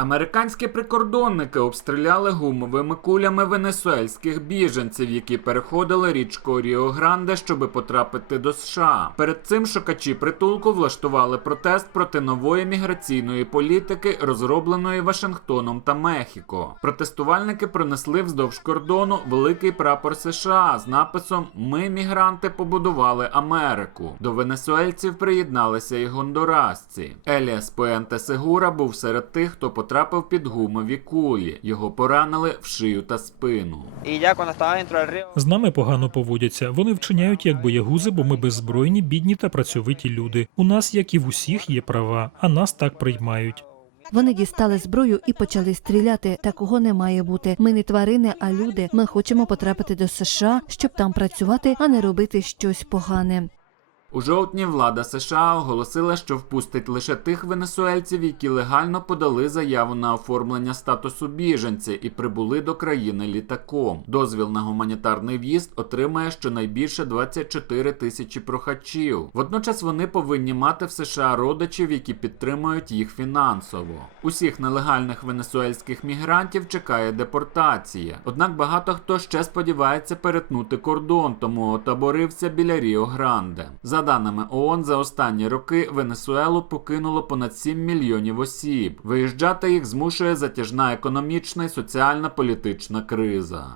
Американські прикордонники обстріляли гумовими кулями венесуельських біженців, які переходили річку Ріо-Гранде, щоби потрапити до США. Перед цим шукачі притулку влаштували протест проти нової міграційної політики, розробленої Вашингтоном та Мехіко. Протестувальники пронесли вздовж кордону великий прапор США з написом Ми, мігранти, побудували Америку. До венесуельців приєдналися і гондурасці. Еліас Пуенте Сегура був серед тих, хто потрапив під гумові кулі. Його поранили в шию та спину. З нами погано поводяться. Вони вчиняють як боягузи, бо ми беззбройні, бідні та працьовиті люди. У нас, як і в усіх, є права, а нас так приймають. Вони дістали зброю і почали стріляти. Такого не має бути. Ми не тварини, а люди. Ми хочемо потрапити до США, щоб там працювати, а не робити щось погане. У жовтні влада США оголосила, що впустить лише тих венесуельців, які легально подали заяву на оформлення статусу біженця і прибули до країни літаком. Дозвіл на гуманітарний в'їзд отримає щонайбільше 24 тисячі прохачів. Водночас вони повинні мати в США родичів, які підтримують їх фінансово. Усіх нелегальних венесуельських мігрантів чекає депортація. Однак багато хто ще сподівається перетнути кордон, тому отаборився біля Ріо Гранде. За даними ООН, за останні роки Венесуелу покинуло понад 7 мільйонів осіб. Виїжджати їх змушує затяжна економічна і соціальна політична криза.